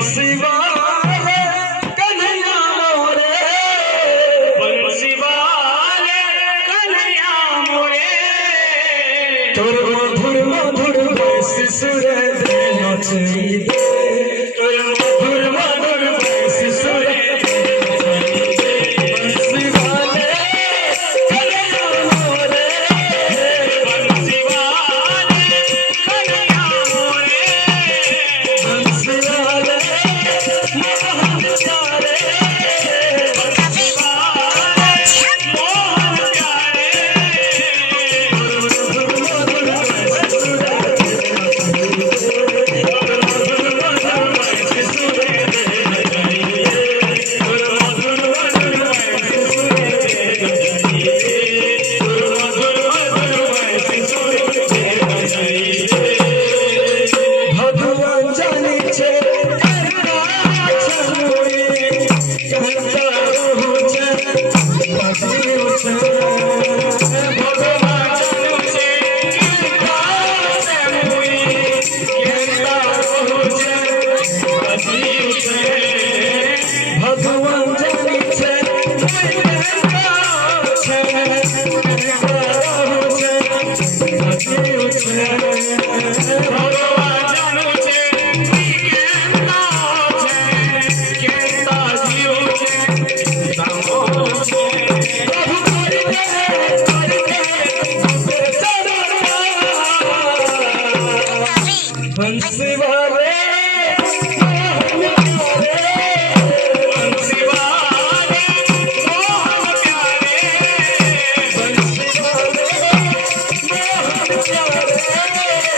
बंसी वाले कन्हैया मोरे, बंसी वाले कन्हैया मोरे, तोर मधुर मधुर बंसी सुरे दे नचई दे, तोर मधुर मधुर बंसी सुरे दे नचई दे, बंसी वाले कन्हैया मोरे, बंसी वाले कन्हैया मोरे, बंसी वाले मोहन प्यारे, बंसी वाले मोहन प्यारे, भगवान जाने छे भगवान जाने छे बंसी वाले मोहन प्यारे, बंसी वाले मोहन प्यारे, बंसी वाले मोहन प्यारे।